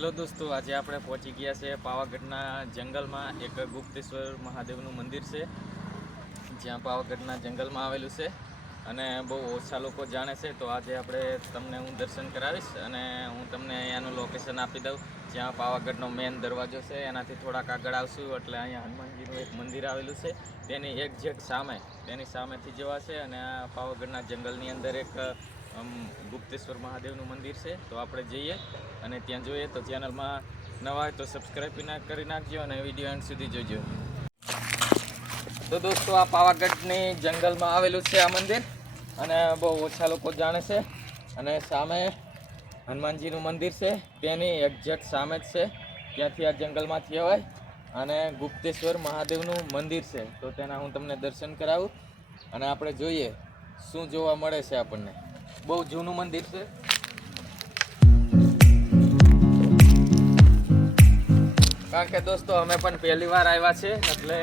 Hello દોસ્તો, આજે આપણે પહોંચી ગયા છે પાવાગઢના જંગલમાં એક ગુપ્તેશ્વર મહાદેવનું મંદિર છે, જ્યાં પાવાગઢના જંગલમાં આવેલું છે અને બહુ ઓછા લોકો જાણે છે, તો આજે આપણે તમને હું દર્શન કરાવીશ અને હું તમને અહીંયાનું લોકેશન આપી દઉં, જ્યાં પાવાગઢનો મેન દરવાજો છે. એનાથી થોડાક આગળ આવશું, એટલે અહીંયા હનુમાનજીનું એક મંદિર આવેલું છે. તેની એક જેટ સામે, તેની સામેથી જવા છે અને આ પાવાગઢના જંગલની અંદર એક અમ, ગુપ્તેશ્વર મહાદેવનું મંદિર છે તો આપણે જઈએ અને ત્યાં જોઈએ તો ચેનલમાં નવા હોય તો સબસ્ક્રાઈબ કરી નાખજો અને વીડિયો એન્ડ સુધી જોજો. તો દોસ્તો આ પાવાગઢની જંગલમાં આવેલું છે આ મંદિર અને બહુ ઓછા લોકો જાણે છે. અને સામે હનુમાનજીનું મંદિર છે તેની એક્ઝેક્ટ સામે જ છે. ત્યાંથી આ જંગલમાંથી અવાય અને ગુપ્તેશ્વર મહાદેવનું મંદિર છે. તો તેના હું તમને દર્શન કરાવું અને આપણે જોઈએ શું જોવા મળે છે આપણને. બહુ જૂનું મંદિર છે. કારણ કે દોસ્તો, અમે પણ પહેલી વાર આવ્યા છે, એટલે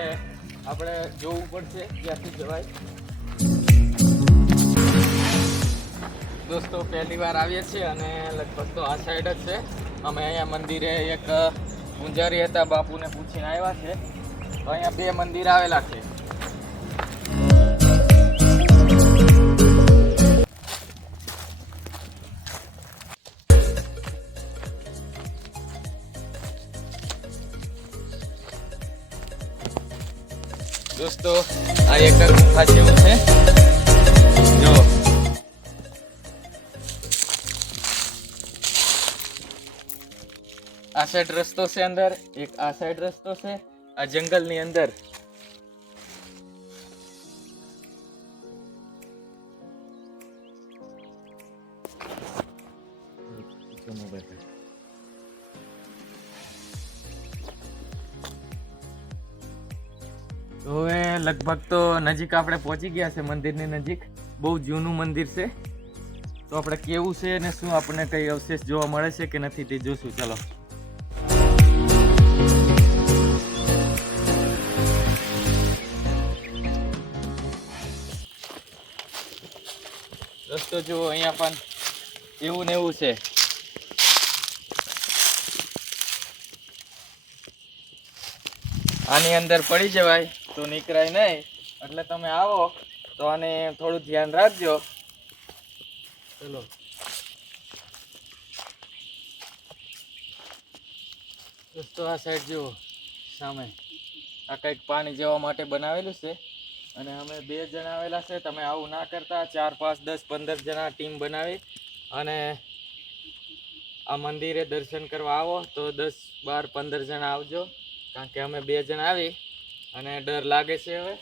આપણે જોવું પડશે ક્યાંથી જવાય. દોસ્તો, પહેલી વાર આવીએ છીએ અને લગભગ તો આ સાઈડ જ છે. અમે અહીંયા મંદિરે એક પૂંજારી હતા, બાપુને પૂછીને આવ્યા છે. અહીંયા બે મંદિર આવેલા છે. દોસ્તો આ એક ગુફા જેવું છે જો આ સાઈડ રસ્તો છે અંદર એક આ સાઈડ રસ્તો છે આ જંગલની અંદર તો હવે લગભગ તો નજીક આપણે પહોંચી ગયા છે મંદિરની નજીક. બહુ જૂનું મંદિર છે. તો આપણે કેવું છે અને શું આપણને કઈ અવશેષ જોવા મળે છે કે નથી તે જોશું. ચાલો. રસ્તો જુઓ, અહીંયા પણ એવું ને એવું છે. આની અંદર પડી જવાય. તો નીકળાય નહીં એટલે તમે આવો તો આને થોડું ધ્યાન રાખજો. ચલો દોસ્તો આ સાઈડ જુઓ સામે. આ કંઈક પાણી જવા માટે બનાવેલું છે. અને અમે બે જણા આવેલા છે તમે આવું ના કરતા. ચાર પાંચ દસ પંદર જણા ટીમ બનાવી. અને આ મંદિરે દર્શન કરવા આવો તો દસ બાર પંદર જણા આવજો. કારણ કે અમે બે જણા આવી. અને ડર લાગે છે હવે.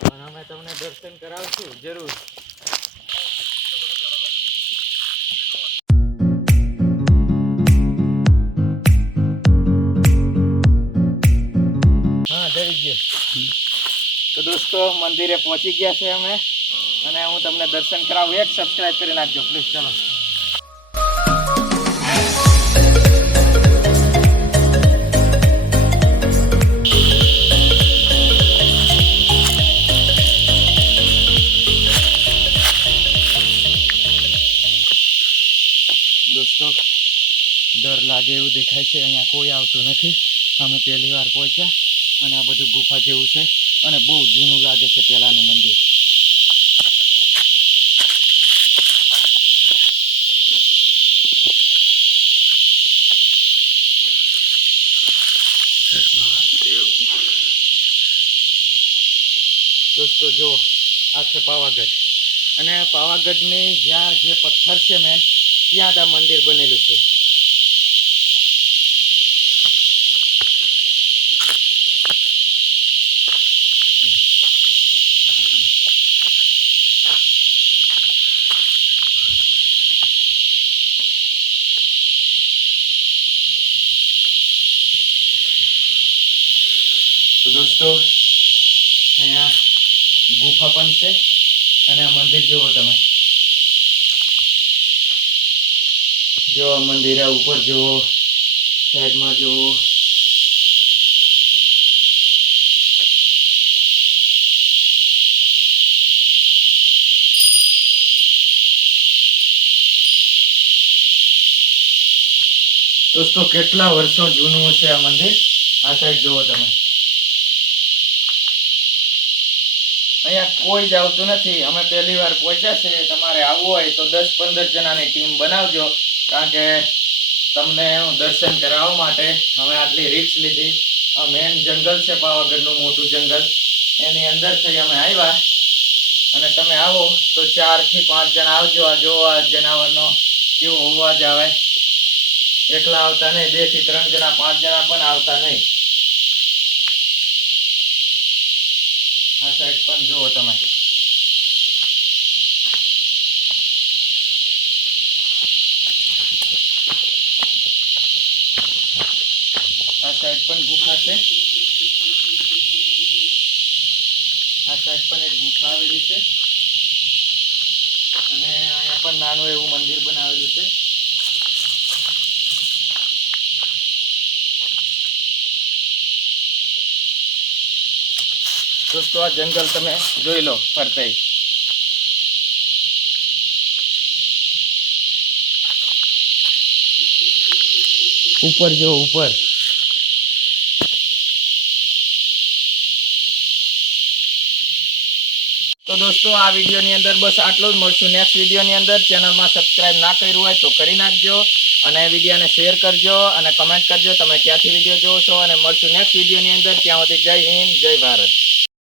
પણ અમે તમને દર્શન કરાવશું, જરૂર. હા, ડરી ગયો. તો દોસ્તો, મંદિરે પહોંચી ગયા છે અમે. અને હું તમને દર્શન કરાવું. એક સબસ્ક્રાઇબ કરી નાખજો પ્લીઝ ચલો. લાગે એવું દેખાય છે, અહીંયા કોઈ આવતું નથી. અમે પહેલી વાર પહોંચ્યા અને આ બધું ગુફા જેવું છે અને બહુ જૂનું લાગે છે પહેલાંનું મંદિર. દોસ્તો, જો, આ છે પાવાગઢ. અને પાવાગઢની જ્યાં જે પથ્થર છે મેન ત્યાં આ મંદિર બનેલું છે. તો દોસ્તો, અહીંયા ગુફા પણ છે અને આ મંદિર જુઓ તમે. જો આ મંદિર ઉપર જુઓ, સાઈડમાં જુઓ. દોસ્તો, કેટલા વર્ષો જૂનું છે આ મંદિર? આ સાઈડ જુઓ તમે. અહીંયા કોઈ જ આવતું નથી. અમે પહેલી વાર પહોંચ્યા છે તમારે આવવું હોય તો દસ પંદર જણાની ટીમ બનાવજો. કારણ કે તમને હું દર્શન કરાવવા માટે અમે આટલી રિક્સ લીધી. આ મેન જંગલ છે પાવાગઢનું મોટું જંગલ. એની અંદર થઈ અમે આવ્યા. અને તમે આવો તો ચારથી પાંચ જણા આવજો. આ જો આ જનાવરનો કેવો અવાજ આવે. એકલા આવતા નહીં. બેથી ત્રણ જણા, પાંચ જણા પણ આવતા નહીં. આ સાઈડ પણ જુઓ તમે. આ સાઈડ પણ ગુફા છે. આ સાઈડ પણ એક ગુફા આવેલી છે. અને અહીંયા પણ નાનું એવું મંદિર બનાવેલું છે. દોસ્તો આ જંગલ તમે જોઈ લો ફરતે. ઉપર જો ઉપર. તો દોસ્તો આ વિડીયોની અંદર બસ આટલું જ મળશું. નેક્સ્ટ વિડીયોની અંદર ચેનલમાં સબસ્ક્રાઇબ ના કર્યું હોય તો કરી નાખજો અને વિડીયોને શેર કરજો અને કમેન્ટ કરજો. તમે ક્યાંથી વીડિયો જોવો છો? અને મળશું નેક્સ્ટ વિડીયોની અંદર. ત્યાં સુધી જય હિન્દ જય ભારત.